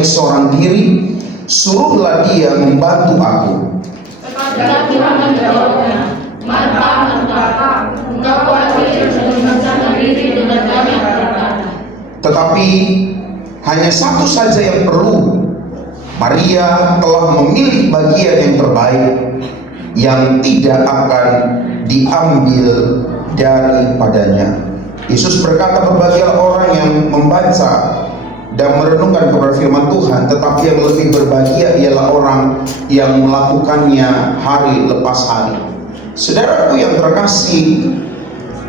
memperbaiki seorang diri, suruhlah dia membantu aku. Tetapi Tuhan menjawabnya, Marta, Marta, engkau khawatir dan mencari diri dengan banyak perkara. Tetapi hanya satu saja yang perlu. Maria telah memilih bagian yang terbaik, yang tidak akan diambil daripadanya. Yesus berkata, berbahagialah orang yang membaca dan merenungkan kepada firman Tuhan, tetapi yang lebih berbahagia ialah orang yang melakukannya hari lepas hari. Saudaraku yang terkasih,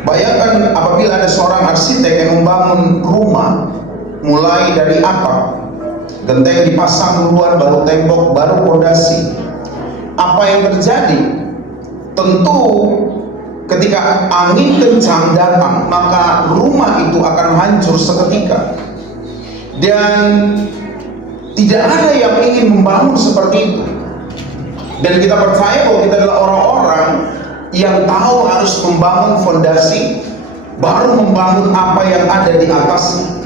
bayangkan apabila ada seorang arsitek yang membangun rumah mulai dari atap, genteng dipasang duluan, baru tembok, baru pondasi. Apa yang terjadi? Tentu ketika angin kencang datang, maka rumah itu akan hancur seketika. Dan tidak ada yang ingin membangun seperti itu. Dan kita percaya bahwa kita adalah orang-orang yang tahu harus membangun fondasi, baru membangun apa yang ada di atasnya.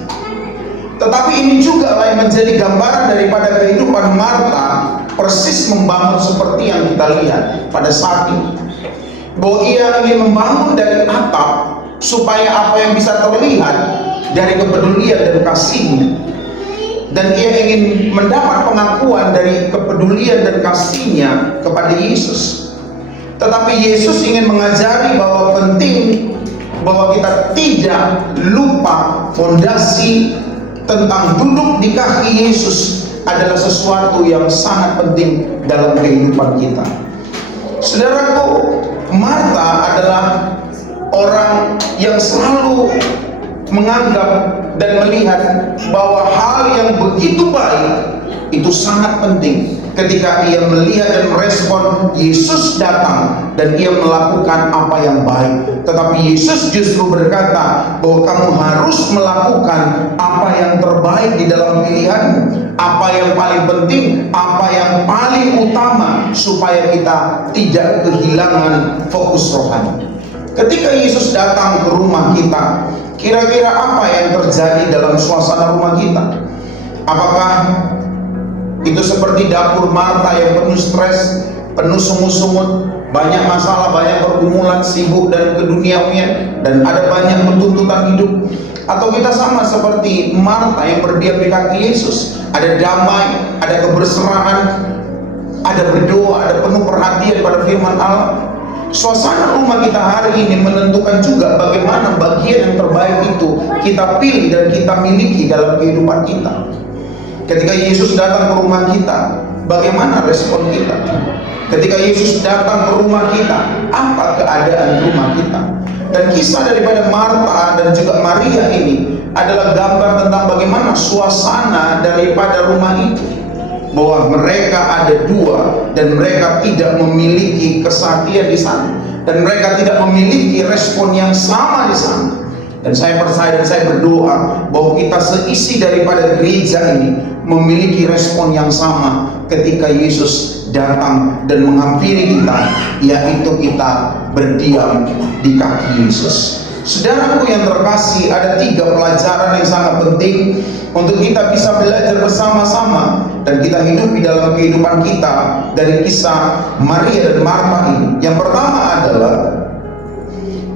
Tetapi ini juga lah yang menjadi gambaran daripada kehidupan Marta, persis membangun seperti yang kita lihat pada saat ini. Bahwa ia ingin membangun dari atap supaya apa yang bisa terlihat dari kepedulian dan kasihnya. Dan ia ingin mendapat pengakuan dari kepedulian dan kasihnya kepada Yesus. Tetapi Yesus ingin mengajari bahwa penting bahwa kita tidak lupa fondasi tentang duduk di kaki Yesus adalah sesuatu yang sangat penting dalam kehidupan kita. Saudaraku, Marta adalah orang yang selalu menganggap dan melihat bahwa hal yang begitu baik itu sangat penting. Ketika ia melihat dan merespon Yesus datang dan ia melakukan apa yang baik, tetapi Yesus justru berkata bahwa kamu harus melakukan apa yang terbaik di dalam pilihanmu, apa yang paling penting, apa yang paling utama, supaya kita tidak kehilangan fokus rohani. Ketika Yesus datang ke rumah kita, kira-kira apa yang terjadi dalam suasana rumah kita? Apakah itu seperti dapur Marta yang penuh stres, penuh sungut-sungut, banyak masalah, banyak pergumulan, sibuk dan keduniawian, dan ada banyak tuntutan hidup? Atau kita sama seperti Marta yang berdiam di kaki Yesus, ada damai, ada keberserahan, ada berdoa, ada penuh perhatian pada firman Allah? Suasana rumah kita hari ini menentukan juga bagaimana bagian yang terbaik itu kita pilih dan kita miliki dalam kehidupan kita. Ketika Yesus datang ke rumah kita, bagaimana respon kita? Ketika Yesus datang ke rumah kita, apa keadaan rumah kita? Dan kisah daripada Marta dan juga Maria ini adalah gambar tentang bagaimana suasana daripada rumah itu. Bahwa mereka ada dua dan mereka tidak memiliki kesatian di sana, dan mereka tidak memiliki respon yang sama di sana. Dan saya percaya dan saya berdoa bahwa kita seisi daripada gereja ini memiliki respon yang sama ketika Yesus datang dan menghampiri kita, yaitu kita berdiam di kaki Yesus. Saudaraku yang terkasih, ada 3 pelajaran yang sangat penting untuk kita bisa belajar bersama-sama dan kita hidup di dalam kehidupan kita dari kisah Maria dan Marta ini. Yang pertama adalah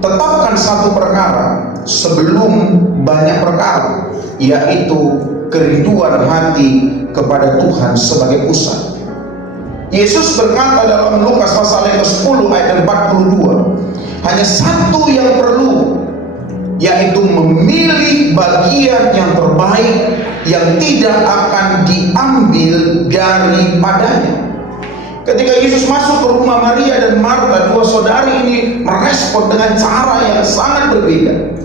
tetapkan satu perkara sebelum banyak perkara, yaitu kerinduan hati kepada Tuhan sebagai pusat. Yesus berkata dalam Lukas pasal yang ke-10 ayat 42, hanya satu yang perlu, yaitu memilih bagian yang terbaik yang tidak akan diambil daripadanya. Ketika Yesus masuk ke rumah Maria dan Marta, 2 saudari ini merespon dengan cara yang sangat berbeda.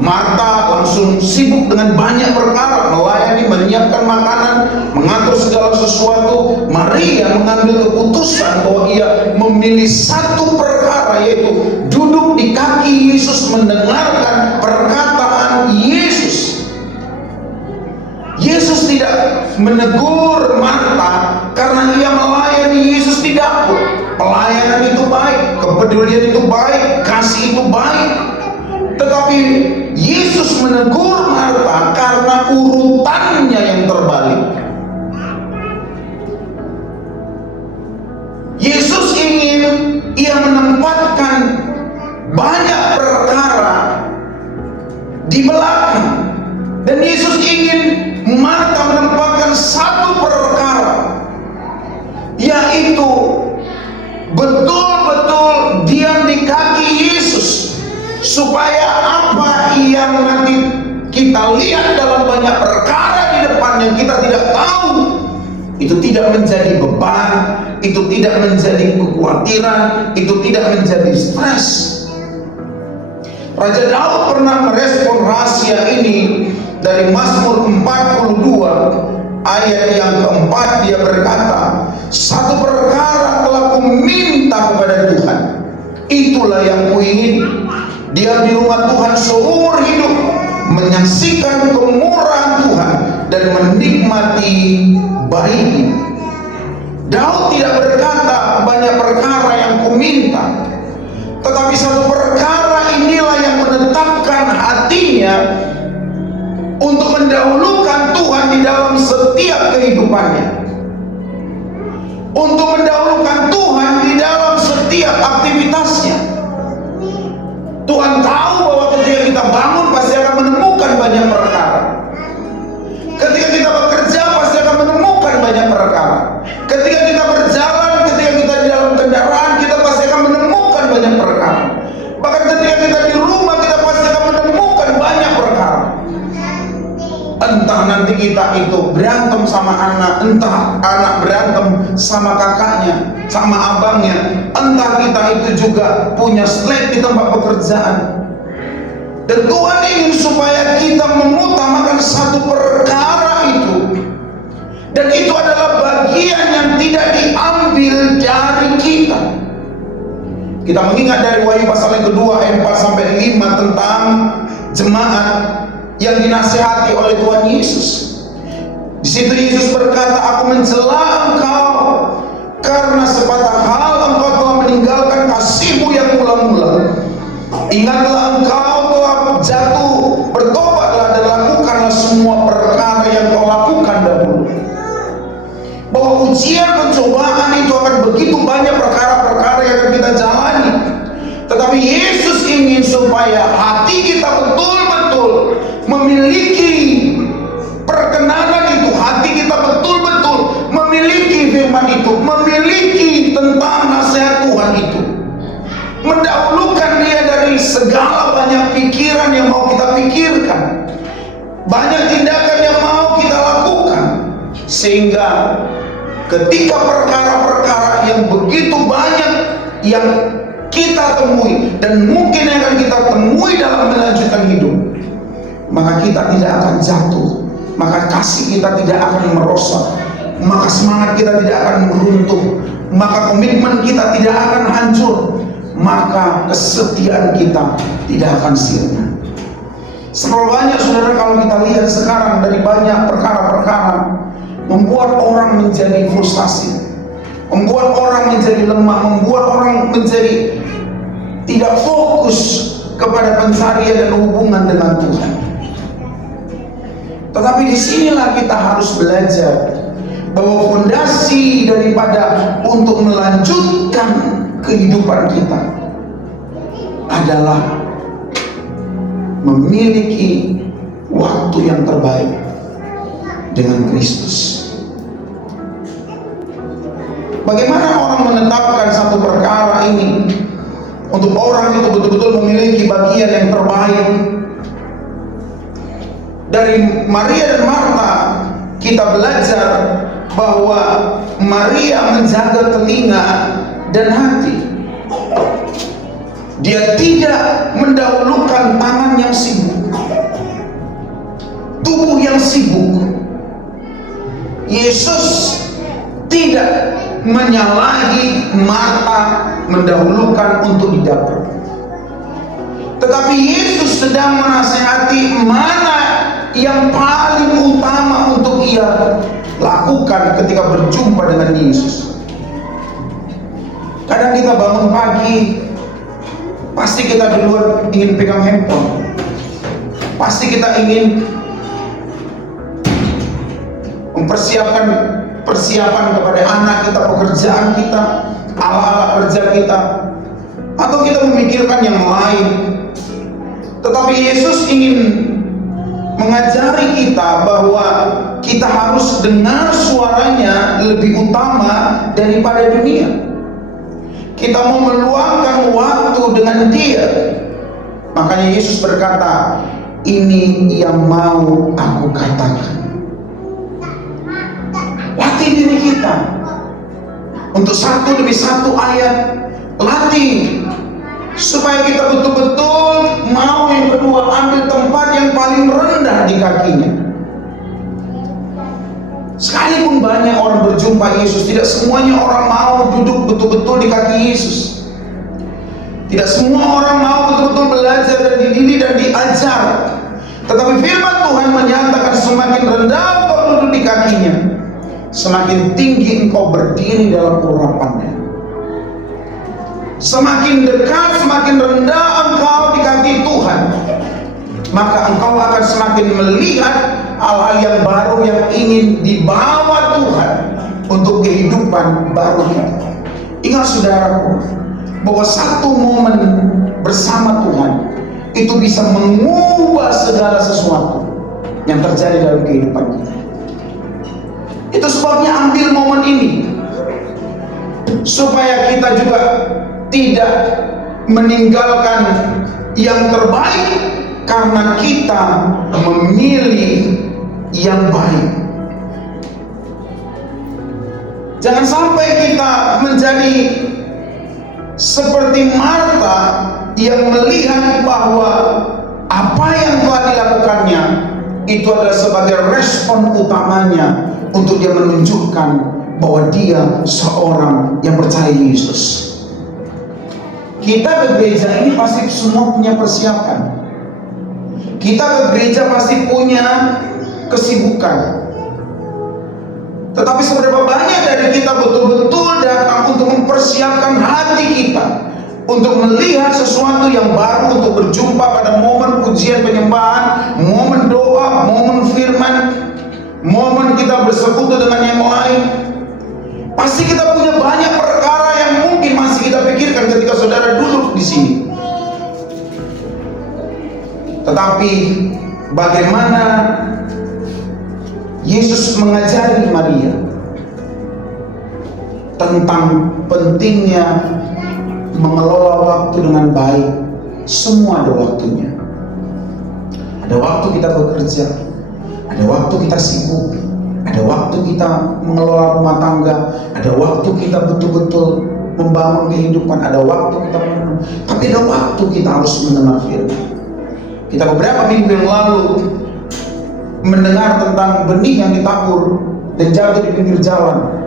Marta langsung sibuk dengan banyak perkara, melayani, menyiapkan makanan, mengatur segala sesuatu. Maria mengambil keputusan bahwa ia memilih satu perkara, yaitu duduk di kaki Yesus mendengarkan perkataan Yesus. Yesus tidak menegur Marta karena ia melayani Yesus di dapur. Pelayanan itu baik, kepedulian itu baik, kasih itu baik. Tetapi Yesus menegur Marta karena urutannya yang terbalik. Yesus ingin ia menempatkan banyak perkara di belakang, dan Yesus ingin Marta menempatkan satu perkara, yaitu betul-betul diam di kaki Yesus, supaya apa yang nanti kita lihat dalam banyak perkara di depan yang kita tidak tahu, itu tidak menjadi beban, itu tidak menjadi kekhawatiran, itu tidak menjadi stres. Raja Daud pernah merespon rahasia ini dari Mazmur 42 ayat yang keempat. Dia berkata, satu perkara telah kuminta kepada Tuhan, itulah yang kuingin, diam di rumah Tuhan seumur hidup, menyaksikan kemurahan Tuhan dan menikmati baiknya. Daud tidak berkata banyak perkara yang kuminta, tetapi satu perkara inilah yang menetapkan hatinya untuk mendahulukan Tuhan di dalam setiap kehidupannya, untuk mendahulukan Tuhan di dalam setiap aktivitasnya. Tuhan tahu bahwa ketika kita bangun pasti akan menemukan banyak perkara. Ketika kita bekerja pasti akan menemukan banyak perkara. Ketika kita berjalan, ketika kita di dalam kendaraan, kita pasti akan menemukan banyak perkara. Bahkan ketika kita di rumah, kita pasti akan menemukan banyak perkara. Entah nanti kita itu berantem sama anak, entah anak berantem sama kakaknya, sama abangnya, entah kita itu juga punya slek di tempat pekerjaan. Dan Tuhan ingin supaya kita mengutamakan satu perkara itu, dan itu adalah bagian yang tidak diambil dari kita. Kita mengingat dari Wahyu pasal yang kedua ayat 4 sampai 5 tentang jemaat yang dinasihati oleh Tuhan Yesus. Di situ Yesus berkata, aku mencela engkau karena sepatah hal engkau telah meninggalkan kasihmu yang mula-mula. Ingatlah engkau telah jatuh, bertobatlah dan lakukanlah semua perkara yang kau lakukan dahulu. Bahwa ujian pencobaan itu akan begitu banyak perkara-perkara yang akan kita jalani, tetapi Yesus ingin supaya hati kita betul-betul memiliki perkenanan itu, hati kita betul-betul memiliki firman itu, memiliki tentang nasihat Tuhan itu, mendahulukan dia dari segala banyak pikiran yang mau kita pikirkan, banyak tindakan yang mau kita lakukan, sehingga ketika perkara-perkara yang begitu banyak yang kita temui dan mungkin akan kita temui dalam melanjutkan hidup, maka kita tidak akan jatuh, maka kasih kita tidak akan merosot, maka semangat kita tidak akan meruntuh, maka komitmen kita tidak akan hancur, maka kesetiaan kita tidak akan sirna. Seberapa banyak saudara kalau kita lihat sekarang dari banyak perkara-perkara membuat orang menjadi frustasi, membuat orang menjadi lemah, membuat orang menjadi tidak fokus kepada pencarian dan hubungan dengan Tuhan. Tetapi disinilah kita harus belajar bahwa fondasi daripada untuk melanjutkan kehidupan kita adalah memiliki waktu yang terbaik dengan Kristus. Bagaimana orang menetapkan satu perkara ini untuk orang itu betul-betul memiliki bagian yang terbaik? Dari Maria dan Marta kita belajar bahwa Maria menjaga telinga dan hati. Dia tidak mendahulukan tangan yang sibuk, tubuh yang sibuk. Yesus tidak menyalahi Marta mendahulukan untuk di dapur, tetapi Yesus sedang menasihati mana yang paling utama untuk ia lakukan ketika berjumpa dengan Yesus. Kadang kita bangun pagi, pasti kita duluan ingin pegang handphone. Pasti kita ingin persiapan kepada anak kita, pekerjaan kita, ala-ala kerja kita, atau kita memikirkan yang lain. Tetapi Yesus ingin mengajari kita bahwa kita harus dengar suaranya lebih utama daripada dunia. Kita mau meluangkan waktu dengan Dia. Makanya Yesus berkata, ini yang mau aku katakan. Latih diri kita untuk satu demi satu ayat, latih supaya kita betul-betul mau. Yang kedua, ambil tempat yang paling rendah di kakinya. Sekalipun banyak orang berjumpa Yesus, tidak semuanya orang mau duduk betul-betul di kaki Yesus. Tidak semua orang mau betul-betul belajar dan dididik dan diajar. Tetapi firman Tuhan menyatakan semakin rendah engkau duduk di kakinya, semakin tinggi engkau berdiri dalam urapannya. Semakin dekat, semakin rendah engkau di kaki Tuhan, maka engkau akan semakin melihat hal-hal yang baru yang ingin dibawa Tuhan untuk kehidupan baru kita. Ingat saudaraku, bahwa satu momen bersama Tuhan itu bisa mengubah segala sesuatu yang terjadi dalam kehidupan kita. Itu sebabnya ambil momen ini supaya kita juga tidak meninggalkan yang terbaik karena kita memilih yang baik. Jangan sampai kita menjadi seperti Marta yang melihat bahwa apa yang telah dilakukannya itu adalah sebagai respon utamanya untuk dia menunjukkan bahwa dia seorang yang percaya Yesus. Kita ke gereja ini pasti semua punya persiapan. Kita ke gereja pasti punya kesibukan. Tetapi seberapa banyak dari kita betul-betul datang untuk mempersiapkan hati kita untuk melihat sesuatu yang baru, untuk berjumpa pada momen pujian penyembahan, momen doa, momen firman, momen kita bersekutu dengan yang lain. Pasti kita punya banyak perkara yang mungkin masih kita pikirkan ketika saudara duduk di sini. Tetapi bagaimana Yesus mengajari Maria tentang pentingnya mengelola waktu dengan baik. Semua ada waktunya. Ada waktu kita bekerja, ada waktu kita sibuk, ada waktu kita mengelola rumah tangga, ada waktu kita betul-betul membangun kehidupan, ada waktu kita menenun, tapi ada waktu kita harus mendengar firman. Kita beberapa minggu yang lalu mendengar tentang benih yang ditabur dan jatuh di pinggir jalan,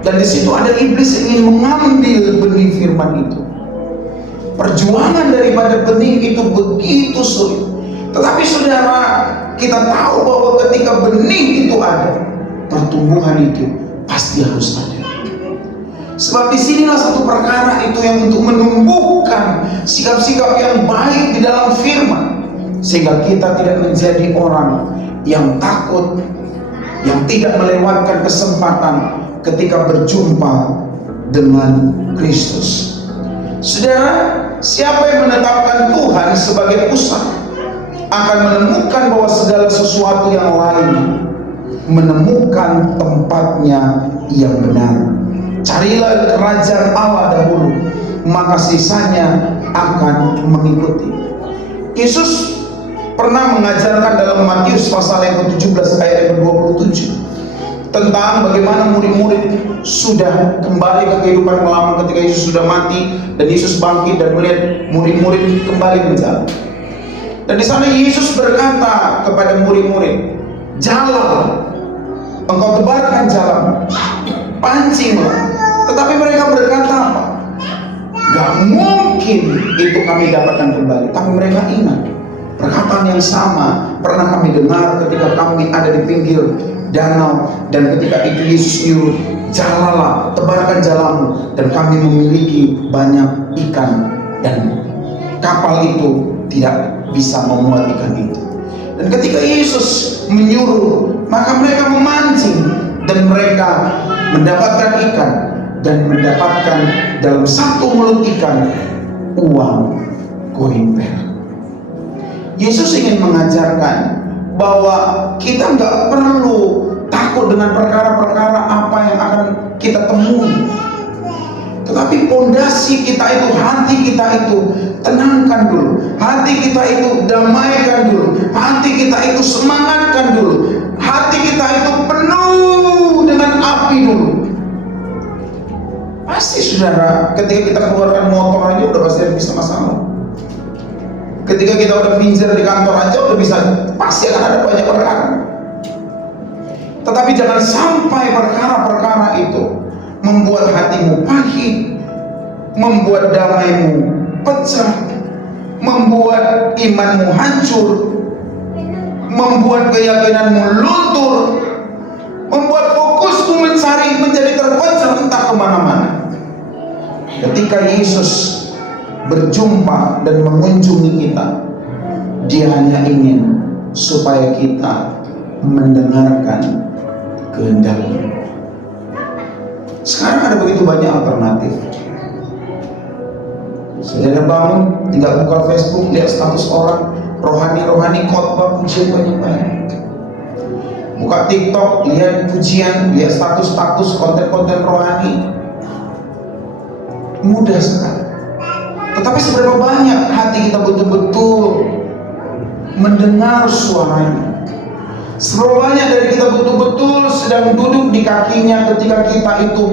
dan di situ ada iblis yang ingin mengambil benih firman itu. Perjuangan daripada benih itu begitu sulit. Tetapi saudara, kita tahu bahwa ketika benih itu ada, pertumbuhan itu pasti harus ada. Sebab disinilah satu perkara itu yang untuk menumbuhkan sikap-sikap yang baik di dalam firman, sehingga kita tidak menjadi orang yang takut, yang tidak melewatkan kesempatan ketika berjumpa dengan Kristus. Saudara, siapa yang menetapkan Tuhan sebagai pusat akan menemukan bahwa segala sesuatu yang lain menemukan tempatnya yang benar. Carilah kerajaan Allah dahulu, maka sisanya akan mengikuti. Yesus pernah mengajarkan dalam Matius pasal yang ke-17 ayat yang ke-27 tentang bagaimana murid-murid sudah kembali ke kehidupan lama ketika Yesus sudah mati dan Yesus bangkit dan melihat murid-murid kembali menjalan. Dan di sana Yesus berkata kepada murid-murid, "Jalanlah, engkau tebarkan jalan, pancinglah." Tetapi mereka berkata apa? Gak mungkin itu kami dapatkan kembali. Tapi mereka ingat perkataan yang sama pernah kami dengar ketika kami ada di pinggir danau, dan ketika itu Yesus nyuruh, "Jalanlah, tebarkan jalanmu," dan kami memiliki banyak ikan dan kapal itu tidak bisa memuat ikan itu. Dan ketika Yesus menyuruh, maka mereka memancing dan mereka mendapatkan ikan dan mendapatkan dalam satu mulut ikan uang koin perak. Yesus ingin mengajarkan bahwa kita nggak perlu takut dengan perkara-perkara apa yang akan kita temui. Tetapi pondasi kita itu, hati kita itu tenangkan dulu, hati kita itu damaikan dulu, hati kita itu semangatkan dulu, hati kita itu penuh dengan api dulu. Pasti saudara, ketika kita keluarkan motor aja udah pasti bisa masalah. Ketika kita udah pinjam di kantor aja udah bisa, pasti akan ada banyak perkara. Tetapi jangan sampai perkara-perkara itu membuat hatimu pahit, membuat damaimu pecah, membuat imanmu hancur, membuat keyakinanmu luntur, membuat fokusmu menjadi terpecah entah kemana-mana. Ketika Yesus berjumpa dan mengunjungi kita, Dia hanya ingin supaya kita mendengarkan kehendak-Nya. Sekarang ada begitu banyak alternatif. Saudara bangun, tinggal buka Facebook, lihat status orang rohani khotbah pujian banyak. Buka TikTok, lihat pujian, lihat status konten-konten rohani. Mudah sekali. Tetapi seberapa banyak hati kita betul-betul mendengar suaranya? Seberapa banyak dari kita betul-betul sedang duduk di kakinya ketika kita itu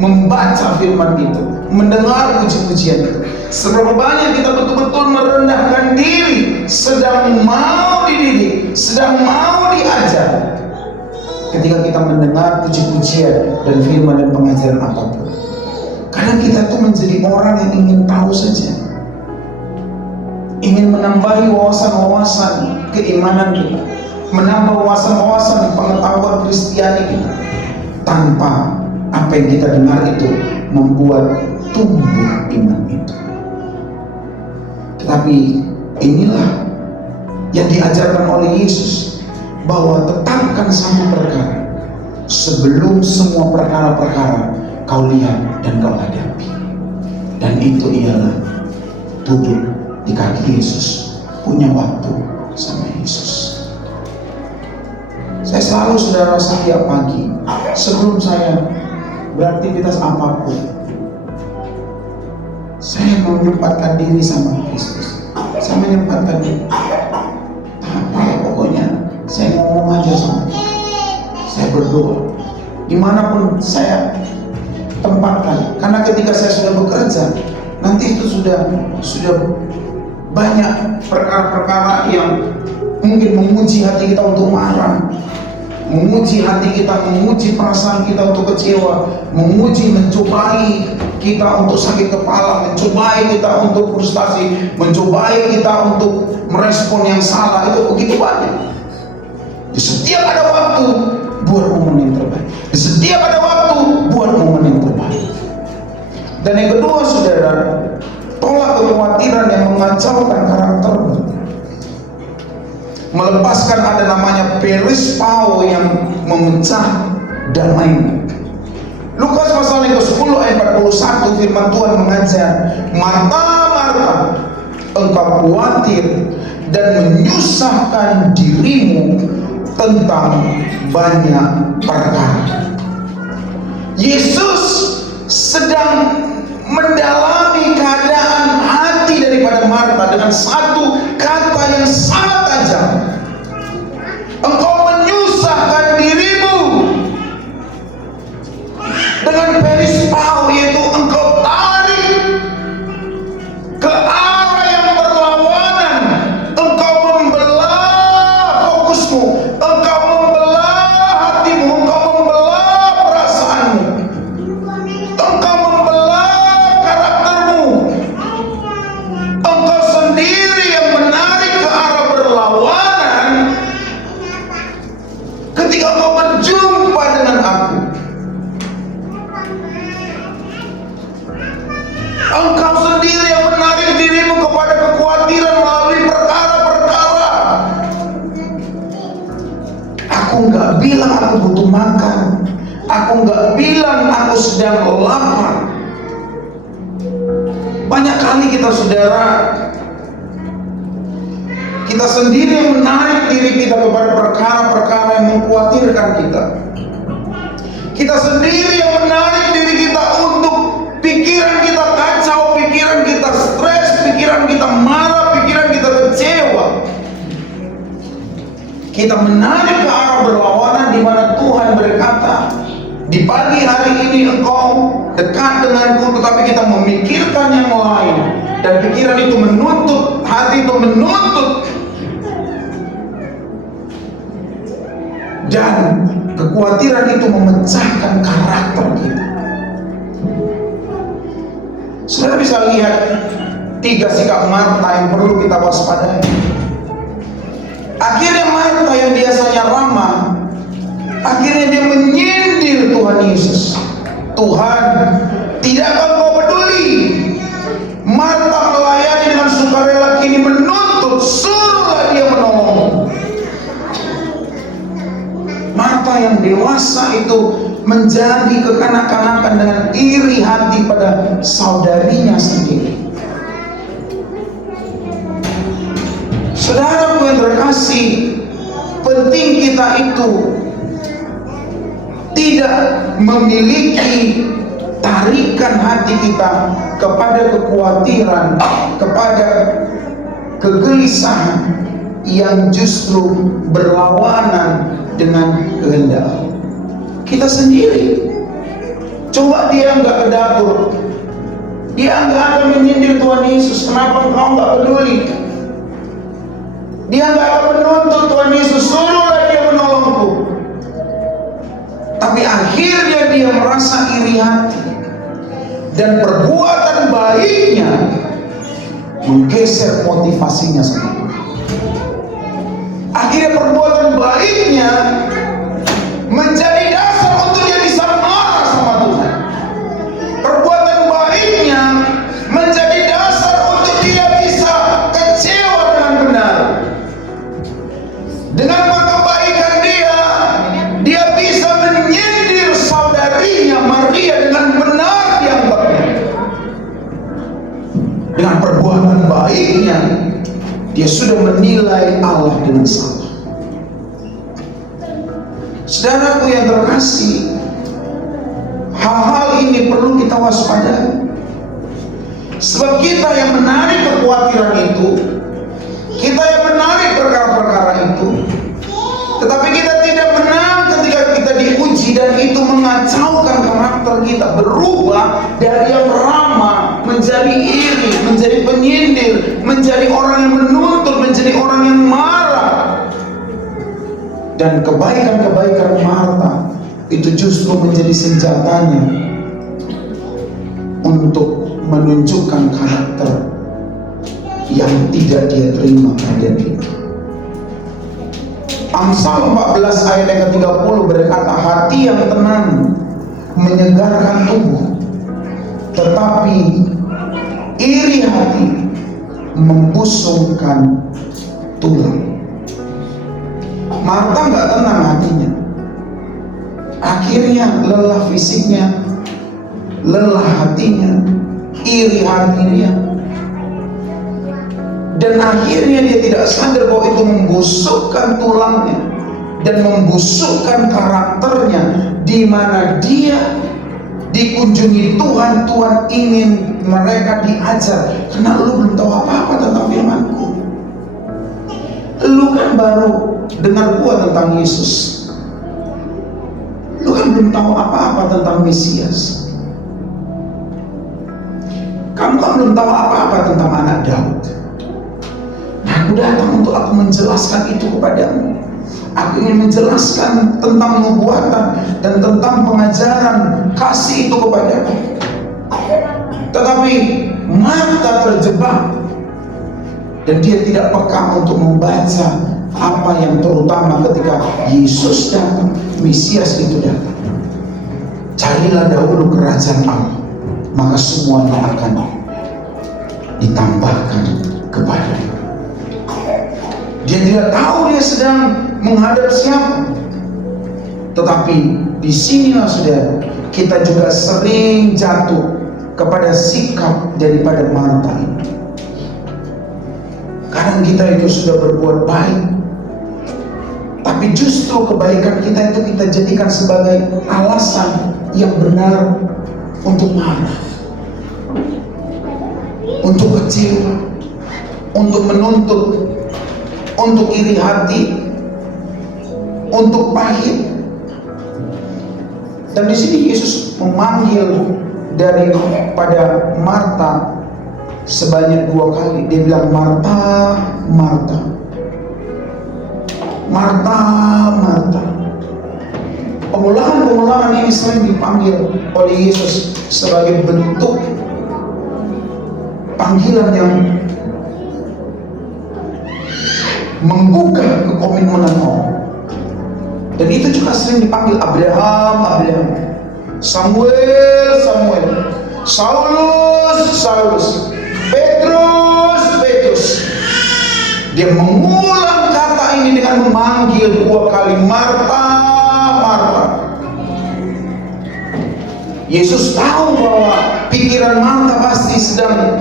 membaca firman itu, mendengar puji-pujian itu. Seberapa banyak kita betul-betul merendahkan diri, sedang mau dididik, sedang mau diajar, ketika kita mendengar puji-pujian dan firman dan pengajaran apapun. Kadang kita tuh menjadi orang yang ingin tahu saja, ingin menambahi wawasan-wawasan keimanan kita, menambah wawasan-wawasan pengetahuan Kristiani kita, tanpa apa yang kita dengar itu membuat tumbuh iman itu. Tetapi inilah yang diajarkan oleh Yesus, bahwa tetapkan satu perkara sebelum semua perkara-perkara kau lihat dan kau hadapi, dan itu ialah duduk di kaki Yesus, punya waktu sama Yesus. Saya selalu, saudara, setiap pagi sebelum saya beraktivitas apapun, saya menyempatkan diri sama Kristus. Saya menyempatkan diri, pokoknya saya ngomong aja sama dia, saya berdoa dimanapun saya tempatkan. Karena ketika saya sudah bekerja, nanti itu sudah banyak perkara-perkara yang mungkin menguji hati kita untuk marah, menguji hati kita, menguji perasaan kita untuk kecewa, mencobai kita untuk sakit kepala, mencobai kita untuk frustasi, mencobai kita untuk merespon yang salah. Itu begitu banyak. Di setiap ada waktu, buat momen yang terbaik. Di setiap ada waktu, buat momen yang terbaik. Dan yang kedua, saudara, tolak kekhawatiran yang mengacaukan karaktermu. Melepaskan ada namanya perispao yang memecah damai. Lukas pasal yang ke-10 ayat 41, firman Tuhan mengajar, Marta, Marta, engkau khawatir dan menyusahkan dirimu tentang banyak perkara. Yesus sedang mendalami keadaan hati daripada Marta dengan satu kata yang sangat tajam. Engkau menyusahkan dirimu dengan perispao, yaitu engkau tarik ke arah yang berlawanan. Engkau membelah fokusmu, engkau membelah hatimu, engkau membelah perasaanmu, engkau membelah Aku nggak bilang aku sedang lapar. Banyak kali kita saudara, kita sendiri yang menarik diri kita kepada perkara-perkara yang mengkhawatirkan kita. Kita sendiri yang menarik diri kita untuk pikiran kita kacau, pikiran kita stres, pikiran kita marah, pikiran kita kecewa. Kita menarik ke arah berlawanan di mana Tuhan berkata, di pagi hari ini engkau dekat denganku, tetapi kita memikirkan yang lain. Dan pikiran itu menuntut, hati itu menuntut. Dan kekhawatiran itu memecahkan karakter kita. Saudara bisa lihat 3 sikap Marta yang perlu kita waspadai. Akhirnya Marta yang biasanya ramah, akhirnya dia menyindir Tuhan Yesus. Tuhan, tidakkah kau peduli? Marta melayani dengan sukarela, kini menuntut, suruhlah dia menolong. Marta yang dewasa itu menjadi kekanak-kanakan dengan iri hati pada saudarinya sendiri. Saudaraku yang terkasih, penting kita itu tidak memiliki tarikan hati kita kepada kekhawatiran, kepada kegelisahan yang justru berlawanan dengan kehendak kita sendiri. Coba dia nggak ke dapur, dia nggak akan menyindir Tuhan Yesus, kenapa engkau nggak peduli? Dia nggak akan menuntut Tuhan Yesus, suruhlah dia menolongku. Tapi akhirnya dia merasa iri hati, dan perbuatan baiknya menggeser motivasinya sama Tuhan. Akhirnya perbuatan baiknya menjadi dasar untuk dia bisa marah sama Tuhan. Perbuatan baiknya menjadi dasar untuk dia bisa kecewa dengan benar. Dengan kebaikan dia bisa menyindir saudarinya Maria dengan benar dianggapnya. Dengan perbuatan baiknya dia sudah menilai Allah dengan salah. Saudaraku yang terkasih, hal-hal ini perlu kita waspadai. Sebab kita yang menarik kekhawatiran itu, kita yang menarik perkara-perkara itu, tetapi kita tidak menang ketika kita diuji, dan itu mengacaukan karakter kita, berubah dari yang ramah menjadi iri, menjadi penyindir, menjadi orang yang menuntut, menjadi orang yang marah. Dan kebaikan-kebaikan Marta itu justru menjadi senjatanya untuk menunjukkan karakter yang tidak dia terima pada diri. Amsal 14 ayat yang ke-30 berkata, hati yang tenang menyegarkan tubuh, tetapi iri hati membusungkan tulang. Marta nggak tenang hatinya. Akhirnya lelah fisiknya, lelah hatinya, iri hatinya, dan akhirnya dia tidak sadar bahwa itu membusukkan tulangnya dan membusukkan karakternya, di mana dia dikunjungi Tuhan. Tuhan ingin mereka diajar, karena lu belum tahu apa-apa tentang firman-Ku. Lu kan baru dengar gua tentang Yesus, lu kan belum tahu apa-apa tentang Mesias. Kamu kan belum tahu apa-apa tentang anak Daud. Nah, aku datang untuk aku menjelaskan itu kepadamu. Aku ingin menjelaskan tentang nubuatan dan tentang pengajaran kasih itu kepadamu. Tetapi Marta terjebak, dan dia tidak peka untuk membaca apa yang terutama ketika Yesus datang, Mesias itu datang. Carilah dahulu kerajaan Allah, maka semuanya akan ditambahkan kepadamu. Dia tidak tahu dia sedang menghadap siapa, tetapi di sinilah saudara, kita juga sering jatuh kepada sikap daripada Marta ini. Kadang kita itu sudah berbuat baik, tapi justru kebaikan kita itu kita jadikan sebagai alasan yang benar untuk marah, untuk kecewa, untuk menuntut, untuk iri hati, untuk pahit. Dan di sini Yesus memanggil daripada Marta sebanyak 2 kali. Dia bilang, Marta, Marta, Marta, Marta. Pengulangan ini sering dipanggil oleh Yesus sebagai bentuk panggilan yang menggugah kekomitmenan orang. Dan itu juga sering dipanggil Abraham, Abraham, Samuel, Samuel, Saulus, Saulus, Petrus, Petrus. Dia mengulang kata ini dengan memanggil 2 kali, Marta, Marta. Yesus tahu bahwa pikiran Marta pasti sedang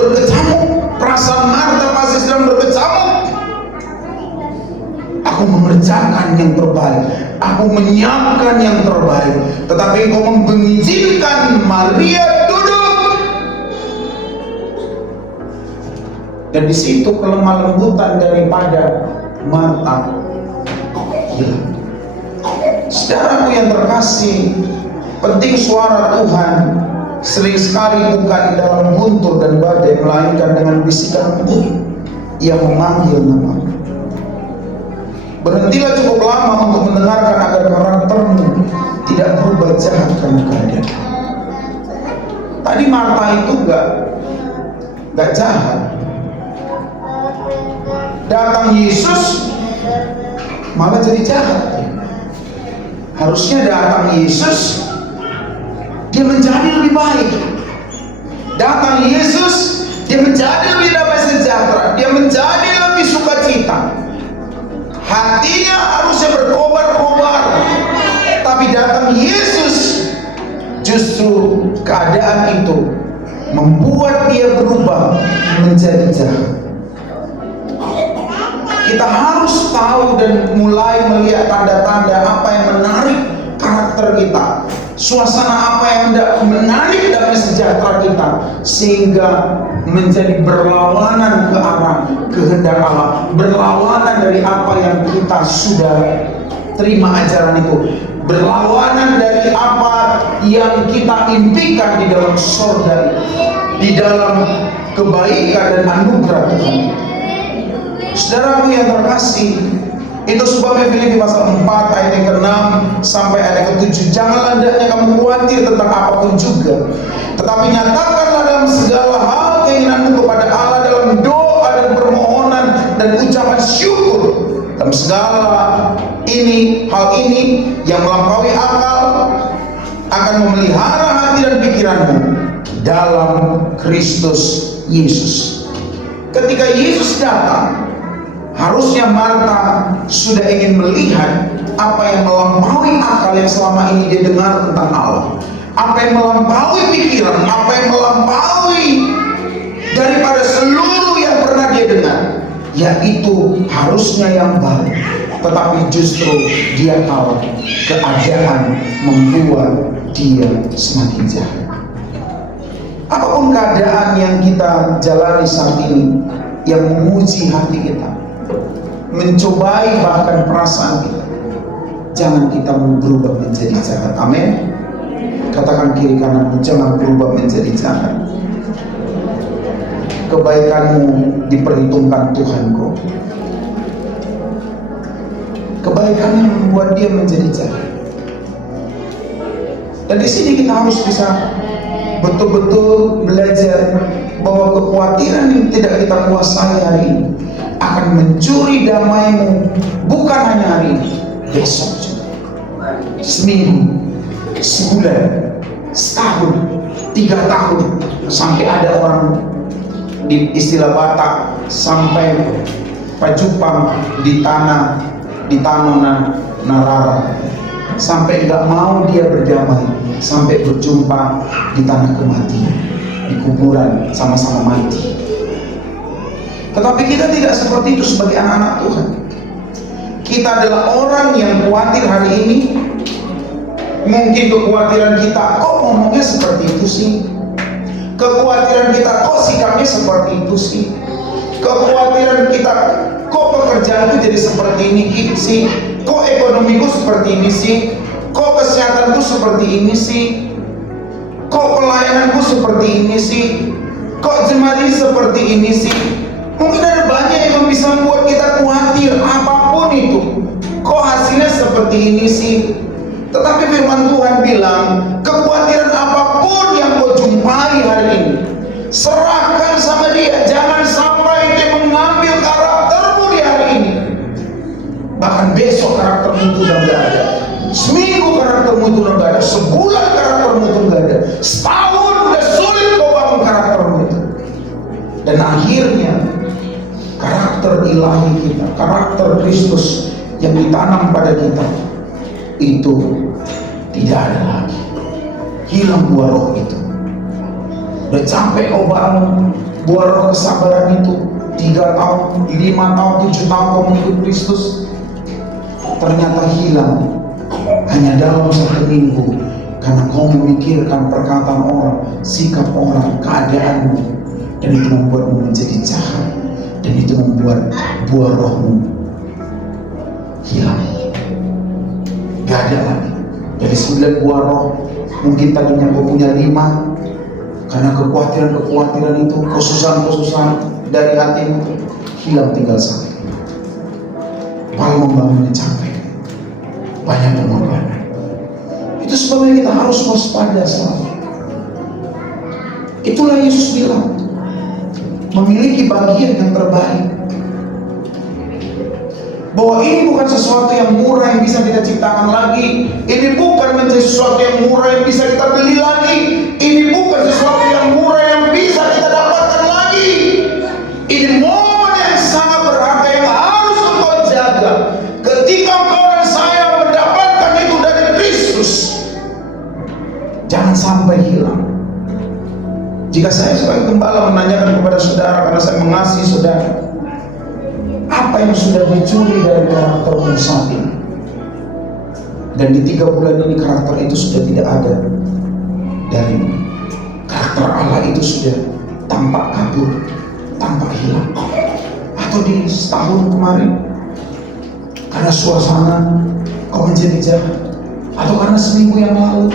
berkecamuk, perasaan Marta pasti sedang berkecamuk. Aku mengerjakan yang terbaik, aku menyiapkan yang terbaik, tetapi engkau mengizinkan Maria duduk. Dan di situ kelemah lembutan daripada Marta hilang. Saudaraku yang terkasih, penting suara Tuhan sering sekali bukan dalam guntur dan badai, melainkan dengan bisikan lembut yang memanggil nama. Berhentilah cukup lama untuk mendengarkan agar karaktermu tidak berubah jahat karena keadaan. Tadi Marta itu gak jahat. Datang Yesus malah jadi jahat. Harusnya datang Yesus dia menjadi lebih baik. Datang Yesus dia menjadi lebih damai sejahtera, dia menjadi lebih sukacita. Hatinya harusnya berkobar-kobar, tapi datang Yesus, justru keadaan itu membuat dia berubah menjadi jahat. Kita harus tahu dan mulai melihat tanda-tanda apa yang menarik karakter kita, suasana apa yang menarik damai sejahtera kita, sehingga menjadi berlawanan ke arah kehendak Allah, berlawanan dari apa yang kita sudah terima ajaran itu, berlawanan dari apa yang kita impikan di dalam surga, di dalam kebaikan dan anugerah Tuhan. Saudaraku yang terkasih, itu sebabnya Filipi pasal 4 ayat yang ke-6 sampai ayat ke-7, janganlah hendaknya kamu khawatir tentang apapun juga, tetapi nyatakanlah dalam segala hal keinginanmu kepada Allah dalam doa dan permohonan dan ucapan syukur. Dalam segala hal ini yang melampaui akal akan memelihara hati dan pikiranmu dalam Kristus Yesus. Ketika Yesus datang, harusnya Marta sudah ingin melihat apa yang melampaui akal yang selama ini dia dengar tentang Allah, apa yang melampaui pikiran, apa yang melampaui daripada seluruh yang pernah dia dengar, yaitu harusnya yang baru. Tetapi justru dia tahu keadaan membuat dia semakin jahat. Apapun keadaan yang kita jalani saat ini yang menguji hati kita, mencobai bahkan perasaan kita, jangan kita berubah menjadi jahat. Amin. Katakan kiri kananmu, jangan berubah menjadi jahat. Kebaikanmu diperhitungkan Tuhan kok. Kebaikannya membuat dia menjadi jahat. Dan di sini kita harus bisa betul-betul belajar bahwa kekhawatiran yang tidak kita kuasai hari ini akan mencuri damaimu, bukan hanya hari ini, besok juga, seminggu, sebulan, setahun, 3 tahun, sampai ada orang di istilah Batak sampai pajupang di tanah, di tanona narara. sampai nggak mau dia berdamai, sampai berjumpa di tanah kematian, di kuburan sama-sama mati. Tetapi kita tidak seperti itu sebagai anak-anak Tuhan. Kita adalah orang yang khawatir hari ini. Mungkin kekhawatiran kita, kok ngomongnya seperti itu sih? Kekhawatiran kita, kok sikapnya seperti itu sih? Kekhawatiran kita, kok pekerjaanku jadi seperti ini sih? Kok ekonomiku seperti ini sih? Kok kesehatanku seperti ini sih? Kok pelayananku seperti ini sih? Kok jemaat ini seperti ini sih? Mungkin ada banyak yang bisa membuat kita khawatir, apapun itu. Kok hasilnya seperti ini sih? Tetapi firman Tuhan bilang, kekhawatiran apapun yang kau jumpai hari ini, serahkan sama Dia. Jangan sampai Dia mengambil karaktermu di hari ini. Bahkan besok karaktermu itu udah gak ada. Seminggu karaktermu itu udah gak ada. Sebulan karaktermu itu gak ada. Setahun udah sulit kau bangun karaktermu itu. Dan akhirnya karakter ilahi kita, karakter Kristus yang ditanam pada kita itu tidak ada lagi. Hilang buah roh itu. Udah capek kau bangun buah roh kesabaran itu 3 tahun, 5 tahun, 7 tahun kau mengikut Kristus, ternyata hilang hanya dalam 1 minggu karena kau memikirkan perkataan orang, sikap orang, keadaanmu, dan itu membuatmu menjadi jahat, dan itu membuat buah rohmu hilang. Gak ada lagi. Dari 9 buah roh, mungkin tadinya kau punya 5, karena kekhawatiran itu, kesusahan dari hatimu, hilang tinggal 1. Paling membangunnya capek, banyak pengorbanan. Itu sebabnya kita harus waspada selalu. Itulah Yesus bilang, memiliki bagian yang terbaik. Bahwa ini bukan sesuatu yang murah yang bisa kita ciptakan lagi. Ini bukan menjadi sesuatu yang murah yang bisa kita beli lagi. Ini bukan sesuatu yang murah yang bisa kita dapatkan lagi. Ini momen yang sangat berharga yang harus engkau jaga. Ketika engkau dan saya mendapatkan itu dari Kristus, jangan sampai hilang. Jika saya sebagai gembala menanyakan kepada saudara, karena saya mengasihi saudara, apa yang sudah dicuri dari karaktermu saat ini? Dan di 3 bulan ini karakter itu sudah tidak ada darimu. Karakter Allah itu sudah tampak kabur, tampak hilang. Atau di setahun kemarin, karena suasana kau menjadi jahat, atau karena seminggu yang lalu,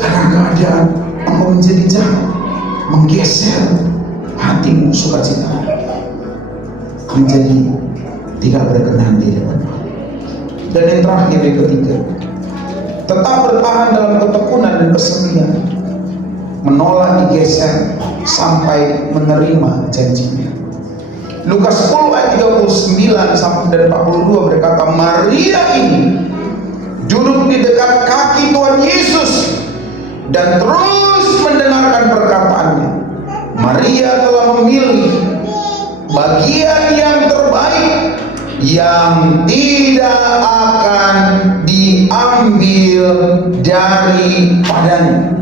karena keadaan engkau menjadi jahat, menggeser hatimu, sukacita menjadi tidak berkenan di depan. Dan yang terakhir, yang ketiga, tetap bertahan dalam ketekunan dan kesetiaan, menolak digeser sampai menerima janjinya. Lukas 10 ayat 39 sampai dan 42 berkata, Maria ini duduk di dekat kaki Tuhan Yesus dan terus mendengarkan perkataannya. Maria telah memilih bagian yang terbaik yang tidak akan diambil daripadanya.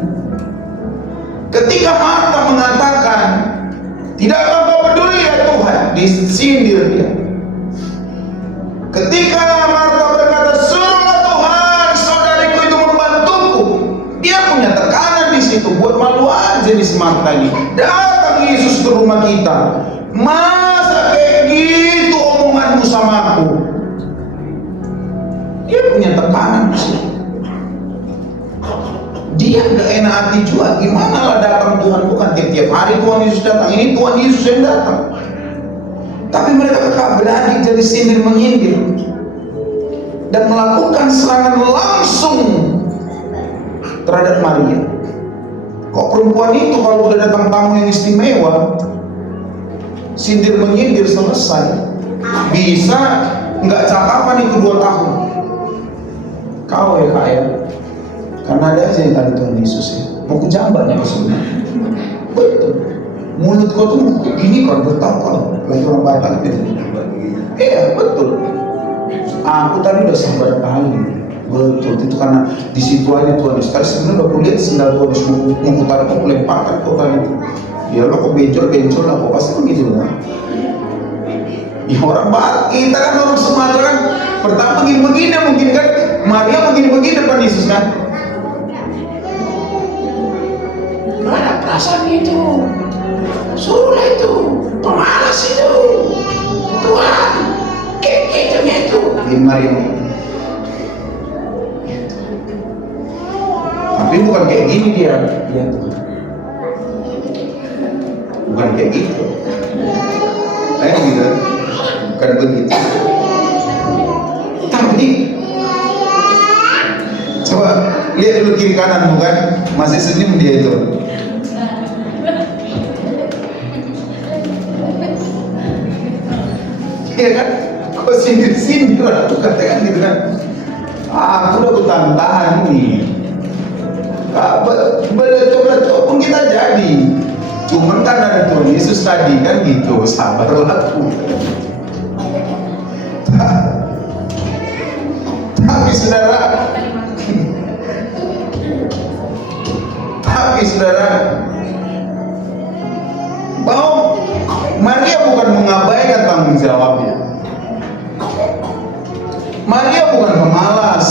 Ketika Marta mengatakan, tidakkah kau peduli ya Tuhan, disindir dia. Ketika Marta berkata, suruhlah Tuhan saudariku itu membantuku, dia punya tekanan di situ. Buat malu aja di Marta ini. Datang Yesus ke rumah kita, masa kayak gitu omonganmu sama aku? Dia punya tekanan di situ. Dia gak enak hati juga. Gimana lah datang Tuhan, bukan tiap-tiap hari Tuhan Yesus datang. Ini Tuhan Yesus yang datang. Tapi mereka tetap beradik jadi sindir menyindir dan melakukan serangan langsung terhadap Maria. Kok perempuan itu kalau udah datang tamu yang istimewa, sindir menyindir selesai. Bisa nggak cakapan itu 2 tahun. Kau ya kak ya, karena ada aja yang tadi Tuhan Yesus ya, mau kujambannya ke sana. Betul. Mulut kau tuh gini kan bertahun-tahun. Lagi orang Batak gitu. Iya betul. Aku tadi udah sabar kali. Betul, itu karena di situ aja Tuhan. Sekali sebenarnya udah kulihat sendal Tuhan memutar kok lemparkan kota itu. Ya lo kok bencol lah, kok pasti begitu kan? Ya orang barat, kita kan orang Sumatera kan pertama begini mungkin kan Maria begini depan Yesus kan? Mana perasaan itu? Suruhlah itu, pemalas itu. Tuhan, gitu itu. Di Maria. Tapi bukan kayak gini dia. Ya. Bukan kayak gitu. Gitu. Bukan begitu. Tapi coba lihat dulu kiri kanan, bukan masih senyum dia itu. Iya kan? Kok sindir aku katakan gitu kan? Aku udah tahan ini. Betul pun kita jadi. Cuman kan ada Tuhan Yesus tadi kan gitu, sabarlah aku. Tapi saudara, bahwa Maria bukan mengabaikan tanggung jawabnya. Maria bukan pemalas.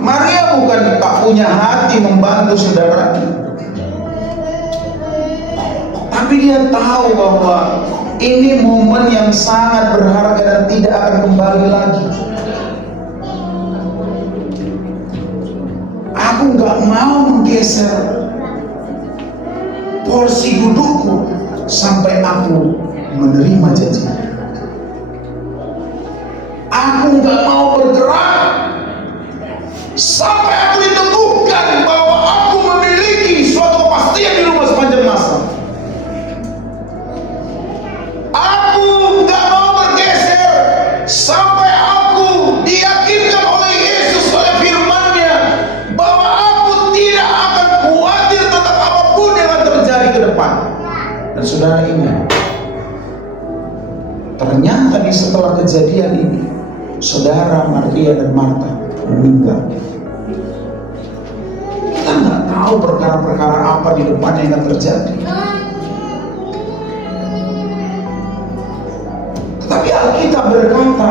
Maria bukan tak punya hati membantu saudara. Tapi dia tahu bahwa ini momen yang sangat berharga dan tidak akan kembali lagi. Aku nggak mau menggeser porsi dudukku sampai aku menerima janji. Aku nggak mau bergerak sampai aku diteguhkan bahwa aku memiliki suatu kepastian di rumah sepanjang masa. Aku nggak mau bergeser sampai aku diyakinkan oleh Yesus, oleh firman-Nya, bahwa aku tidak akan khawatir tentang apapun yang akan terjadi ke depan. Dan saudara ingat, ternyata di setelah kejadian ini, saudara Maria dan Marta meninggal. Kita nggak tahu perkara-perkara apa di depan yang akan terjadi. Tapi Alkitab berkata,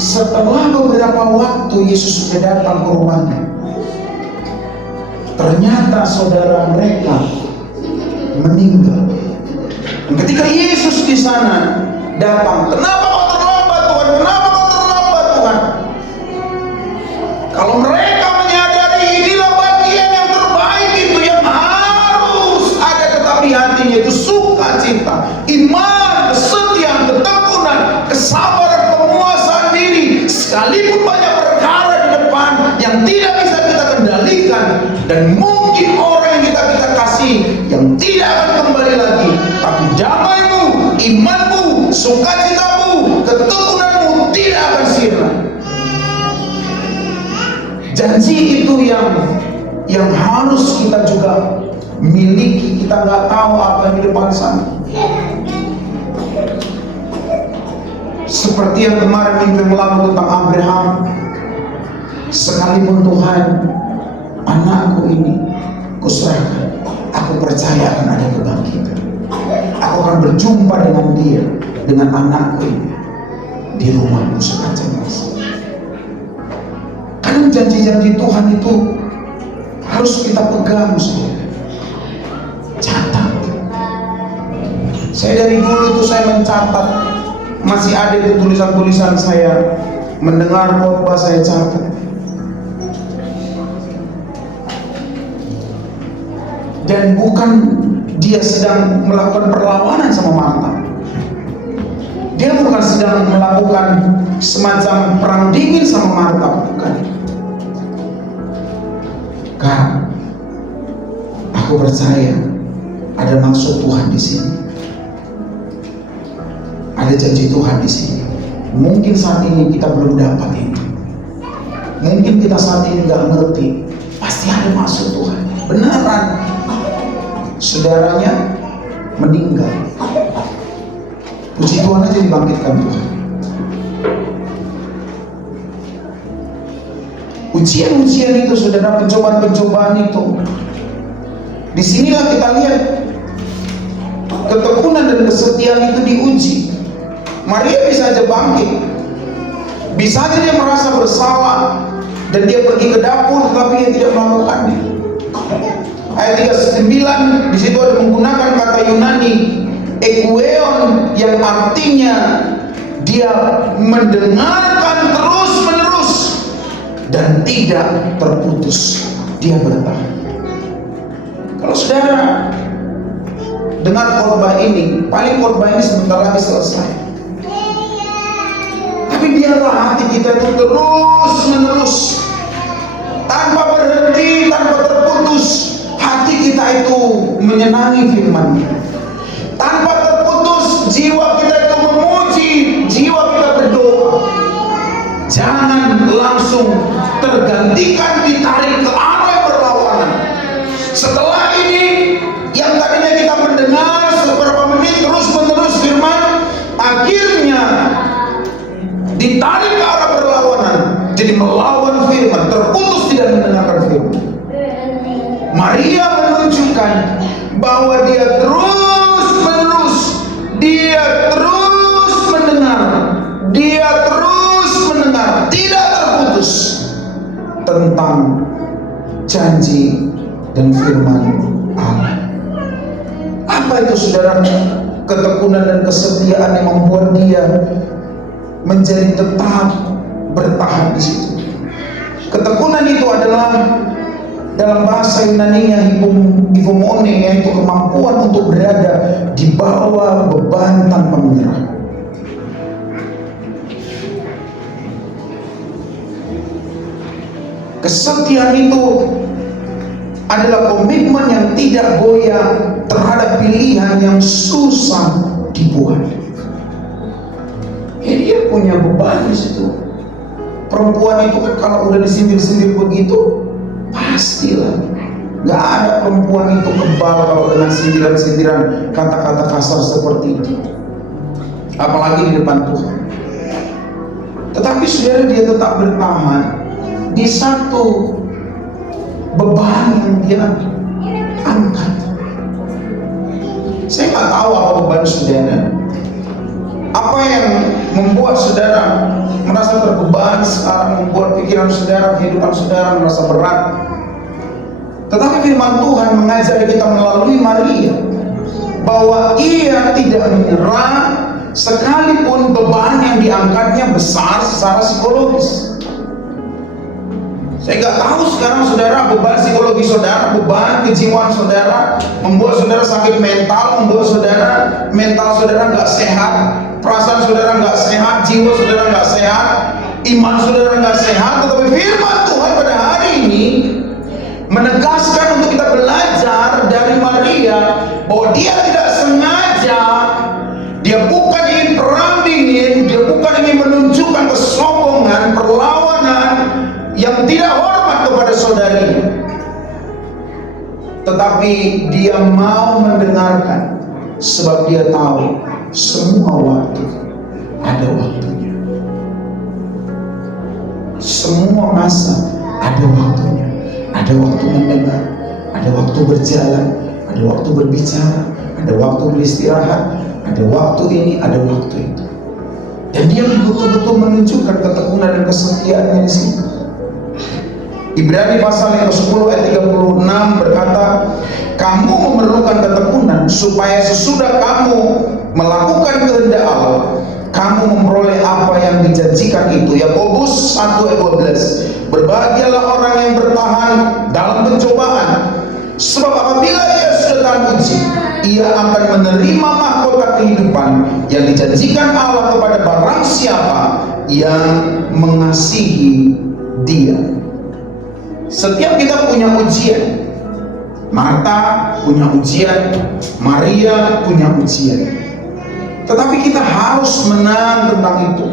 setelah beberapa waktu Yesus sudah datang ke rumahnya, ternyata saudara mereka meninggal. Dan ketika Yesus di sana datang, kenapa kau terlambat Tuhan? Kenapa kau terlambat Tuhan? Kalau mereka menyadari inilah bagian yang terbaik itu yang harus ada tetap di hatinya, itu sukacita, iman, kesetiaan, ketekunan, kesabaran, penguasaan diri, sekalipun banyak perkara di depan yang tidak bisa kita kendalikan dan mungkin orang yang kita kasih yang tidak akan kembali lagi, tapi damaimu, imanmu, sukacitamu, ketekunanmu tidak akan sirna. Janji itu yang harus kita juga miliki. Kita nggak tahu apa yang di depan sana. Seperti yang kemarin minggu yang lalu tentang Abraham, sekalipun Tuhan, anakku ini kuserahkan, aku percaya akan ada kebangkitan. Aku akan berjumpa dengan dia, dengan anakku ini di rumahmu sepanjang masa. Karena janji-janji Tuhan itu harus kita pegang, saudara. Catat. Saya dari dulu itu saya mencatat, masih ada di tulisan-tulisan saya, mendengar khotbah saya catat. Dan bukan dia sedang melakukan perlawanan sama Marta. Dia bukan sedang melakukan semacam perang dingin sama Marta, bukan. Kak, aku percaya ada maksud Tuhan di sini. Ada janji Tuhan di sini. Mungkin saat ini kita belum dapat ini. Mungkin kita saat ini nggak ngerti. Pasti ada maksud Tuhan. Beneran. Saudaranya meninggal. Puji Tuhan aja dibangkitkan Tuhan. Ujian-ujian itu, saudara, pencobaan-pencobaan itu, disinilah kita lihat ketekunan dan kesetiaan itu diuji. Maria bisa aja bangkit, bisa aja dia merasa bersalah dan dia pergi ke dapur, tapi dia tidak melakukannya. Ayat 39 di situ ada menggunakan kata Yunani ekueon, yang artinya dia mendengarkan terus menerus dan tidak terputus, dia bertahan. Kalau saudara dengar khotbah ini, paling khotbah ini sebentar lagi selesai, tapi biarlah hati kita itu terus menerus, tanpa berhenti, tanpa terputus, hati kita itu menyenangi firman, tanpa terputus jiwa kita itu memuji, jiwa kita berdoa. Jangan langsung tergantikan, ditarik ke arah yang berlawanan. Setelah ini, yang tadinya kita mendengar beberapa menit terus menerus firman, akhirnya ditarik ke arah berlawanan, jadi melawan firman, terputus tidak mendengarkan firman. Maria menunjukkan bahwa dia terus menerus, dia terus mendengar, dia terus mendengar, tidak terputus tentang janji dan firman Allah. Apa itu, saudara? Ketekunan dan kesetiaan yang membuat dia menjadi tetap bertahan di situ. Ketekunan itu adalah, dalam bahasa Yunani-nya hypomone, yaitu kemampuan untuk berada di bawah beban tanpa menyerah. Kesetiaan itu adalah komitmen yang tidak goyah terhadap pilihan yang susah dibuat. Ya, dia punya beban di situ. Perempuan itu kan kalau udah disindir-sindir begitu, pastilah nggak ada perempuan itu kebal kalau dengan sindiran-sindiran, kata-kata kasar seperti itu, apalagi di depan Tuhan. Tetapi saudara, dia tetap bertahan di satu beban yang dia angkat. Saya nggak tahu apa beban saudara, apa yang membuat saudara merasa terbeban sekarang, membuat pikiran saudara, kehidupan saudara merasa berat. Tetapi firman Tuhan mengajari kita melalui Maria bahwa ia tidak menyerah sekalipun beban yang diangkatnya besar secara psikologis. Saya nggak tahu sekarang saudara, beban psikologi saudara, beban kejiwaan saudara membuat saudara sakit mental, membuat saudara mental saudara nggak sehat, perasaan saudara nggak sehat, jiwa saudara nggak sehat, iman saudara nggak sehat. Tetapi firman Tuhan pada hari ini menegaskan untuk kita belajar dari Maria bahwa dia tidak sengaja, dia bukan ingin perang dingin, dia bukan ingin menunjukkan kesombongan, perlawanan yang tidak hormat kepada saudarinya, tetapi dia mau mendengarkan, sebab dia tahu semua waktu ada waktunya, semua masa ada waktunya. Ada waktu mendengar, ada waktu berjalan, ada waktu berbicara, ada waktu beristirahat, ada waktu ini, ada waktu itu. Dan dia betul-betul menunjukkan ketekunan dan kesetiaannya di situ. Ibrani pasal yang ke-10 ayat 36 berkata, kamu memerlukan ketekunan supaya sesudah kamu melakukan kehendak Allah, kamu memperoleh apa yang dijanjikan itu. Yakobus 1 ayat 12, berbahagialah orang yang bertahan dalam pencobaan, sebab apabila ia sudah tahan uji, ia akan menerima mahkota kehidupan yang dijanjikan Allah kepada barang siapa yang mengasihi dia. Setiap kita punya ujian. Marta punya ujian, Maria punya ujian. Tetapi kita harus menang tentang itu.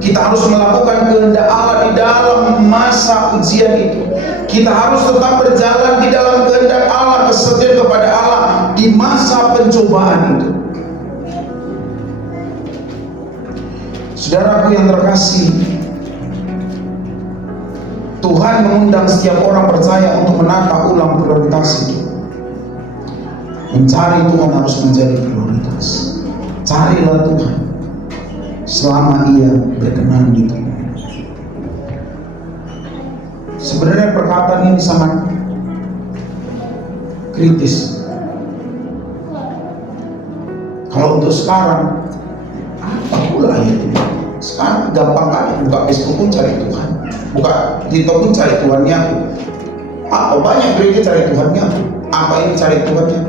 Kita harus melakukan kehendak Allah di dalam masa ujian itu. Kita harus tetap berjalan di dalam kehendak Allah, kesetiaan kepada Allah di masa pencobaan itu. Saudaraku yang terkasih, Tuhan mengundang setiap orang percaya untuk menata ulang prioritas itu. Mencari Tuhan harus menjadi prioritas. Carilah Tuhan selama ia berkenan di tubuh. Sebenarnya perkataan ini sangat kritis. Kalau untuk sekarang, apa pula ya ini? Sekarang gampang kali buka Facebook pun cari Tuhan, buka TikTok pun cari Tuhannya. Apa banyak gereja cari Tuhannya? Apa ini cari Tuhannya?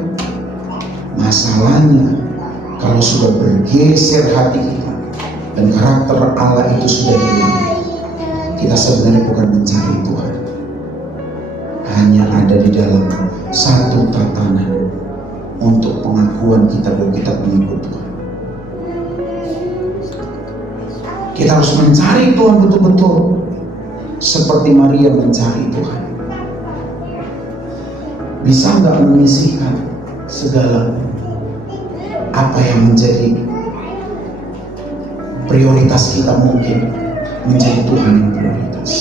Masalahnya kalau sudah bergeser hati kita dan karakter Allah itu sudah hilang, kita sebenarnya bukan mencari Tuhan, hanya ada di dalam satu tatanan untuk pengakuan kita bahwa kita pengikut Tuhan. Kita harus mencari Tuhan betul-betul seperti Maria mencari Tuhan. Bisa nggak menyisihkan segala apa yang menjadi prioritas kita, mungkin menjadi Tuhan yang prioritas.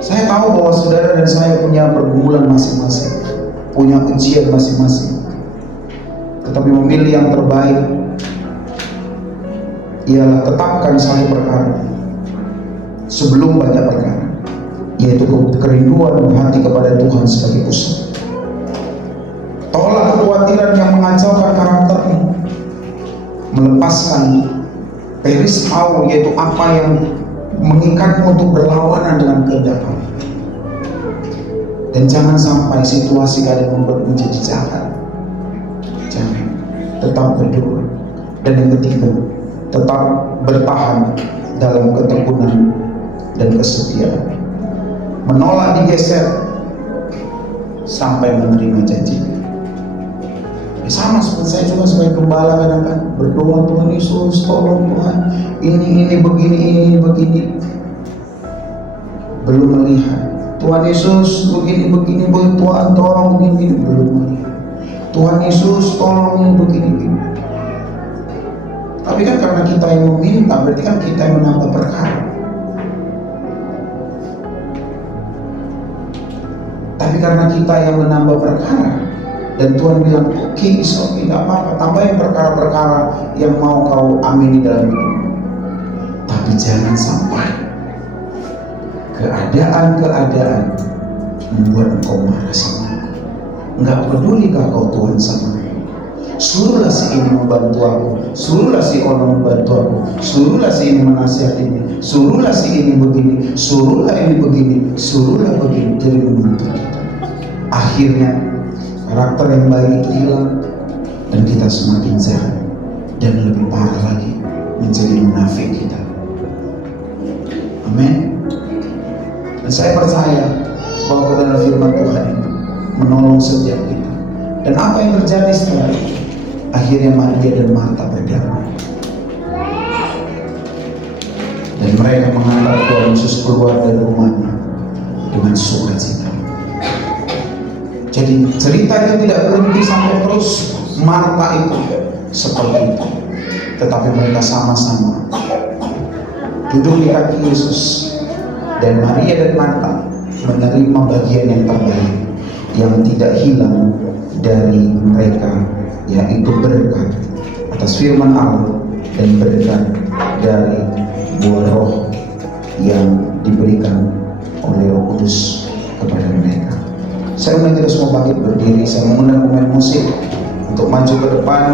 Saya tahu bahwa saudara dan saya punya pergumulan masing-masing, punya ujian masing-masing, tetapi memilih yang terbaik ialah tetapkan satu perkara sebelum banyak perkara, yaitu kerinduan hati kepada Tuhan sebagai pusat. Tolak kekhawatiran yang mengacaukan karaktermu, melepaskan perisau, yaitu apa yang mengikatmu untuk berlawanan dengan kehendak Allah. Dan jangan sampai situasi kalian membuat menjadi jahat. Jangan. Tetap berdoa. Dan yang ketiga, tetap bertahan dalam ketekunan dan kesetiaan. Menolak digeser sampai menerima janji. Sama seperti saya juga sebagai gembala, kadang-kadang berdoa, Tuhan Yesus tolong Tuhan, ini begini, belum melihat. Tuhan Yesus begini, Tuhan tolong begini, belum melihat. Tuhan Yesus tolong begini. Tapi kan karena kita yang meminta, berarti kan kita yang menambah perkara. Tapi karena kita yang menambah perkara, dan Tuhan bilang, oke, nggak apa-apa, tambahin perkara-perkara yang mau kau amini dalam hidup. Tapi jangan sampai keadaan membuat engkau marah sama aku. Nggak pedulikah kau Tuhan sama aku? Suruhlah si ini membantu aku, suruhlah si orang membantu aku, suruhlah si ini menasihatinya, suruhlah si ini begini, suruhlah ini begini, suruhlah begini. Jadi menuntut kita. Akhirnya karakter yang baik itu hilang dan kita semakin jahat, dan lebih parah lagi menjadi munafik kita. Amin. Dan saya percaya bahwa kebenaran firman Tuhan itu menolong setiap kita. Dan apa yang terjadi setelah itu? Akhirnya Maria dan Marta berdamai, dan mereka mengantar Tuhan Yesus keluar dari rumahnya dengan sukacita. Jadi cerita itu tidak berhenti sampai terus Marta itu seperti itu, tetapi mereka sama-sama duduk di kaki Yesus, dan Maria dan Marta menerima bagian yang terbaik yang tidak hilang dari mereka, yaitu berkat atas firman Allah dan berkat dari buah roh yang diberikan oleh Roh Kudus kepada mereka. Saya undang kita semua bangkit berdiri. Saya mengundang pemain musik untuk maju ke depan.